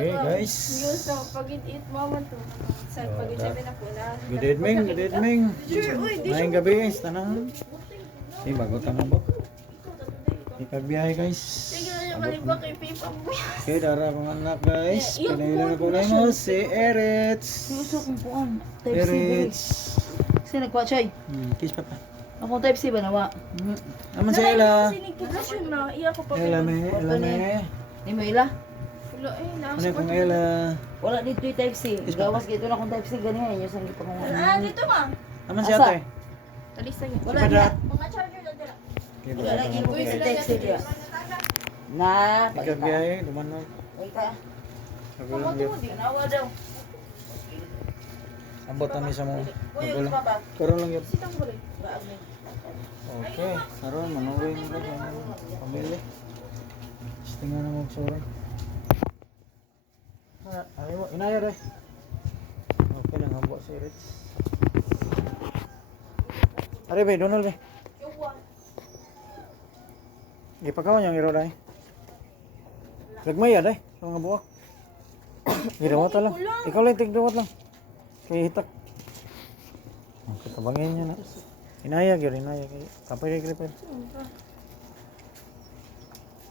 Okay guys. News na pag-eat mama to. Sa pag-sabi na po na. Good evening, good evening. Sure, uy, di Maayong gabi guys, tanang. Okay, bago tanang ba? Ikagbiyahe guys. Sige na balik ba kay Pipa mo. Okay, dara akong anak guys. Pinailan ako na mo si Eretz. Gusto kong puan. Type C ba? Eretz. Kasi nagkuha siya eh. Kiss pa pa. Ako type C ba nawa? Aman sa Ela. Sinikipasyon na. Iya ko pa. Ela me, Ela me. Di mo ila? Wala eh. Ano kung Ela? Wala dito yung type C. Gawas gito na kung type C. Ganyan yun. Yung pa kung Dito ma. Aman si ate? Talisa niya. Wala Pada. niya. Mga charger na dira. Okay, Wala lang yung bago tanang type C diya. Na. Ikagbiyahe, duman na. Uy ka. Ako lang yun. Nawa daw. Ambot kami sa mga. Uy, Ako lang. pa ba? Karoon lang yun. Sitang ko rin. Okay, karoon manuring ko sa pamilya. Tingnan na magsuring. Ayaw, inaya rin. Okay lang, habo si Rich. Ari ba, Donald eh. Ipakawan yung iro dahil. Lagmaya dahil, sa mga buwak. Gidawat lang. Ikaw lang, tigdawat lang. Kaya hitak. Katabangin niya na. Inaya, inaya. Kapay kay Gripper.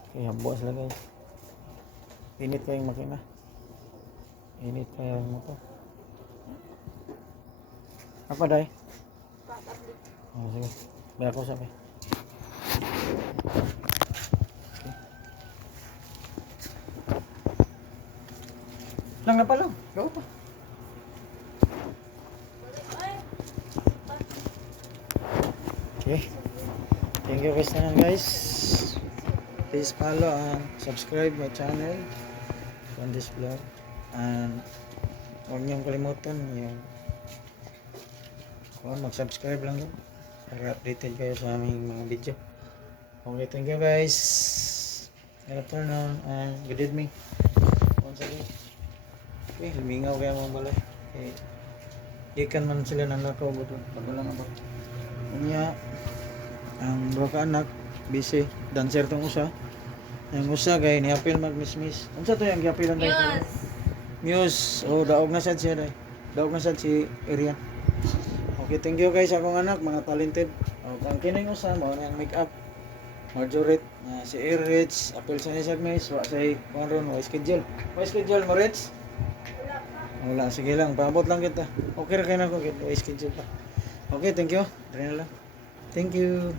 Kaya habo sila guys. Init kayong makina. Init kayong motor. Apa dahil? Oh, sige. Biar ako sabi. Lang na pala. Gawa pa. Okay. Thank you guys. Please follow and subscribe my channel on this vlog. And huwag niyong kalimutan yung mag-subscribe lang yun para updated kayo sa aming mga video. Okay, thank you guys. Good afternoon and good evening. Once again. Okay, lumingaw kaya mga balay. Okay. Ikan man sila ng lakaw buto. Bago lang ako. Kanya, ang bro ka anak, busy. Dancer tong usa. Ang usa kay ni-appeal mag-miss-miss. Unsa to yung gi-appealan tayo? Yes. Muse. Oh, daog na sad siya dai. Daog na sad si Arian. Okay, thank you guys akong anak, mga talented. Ang kining usa mo ang make-up. Marjorie, si Erich, appeal sa niya guys. Wa say konron, wa schedule. Wa schedule mo Rich? Wala, sige lang, paabot lang kita. Okay ra kay nako kay wa schedule pa. Okay, thank you. Dre na lang. Thank you.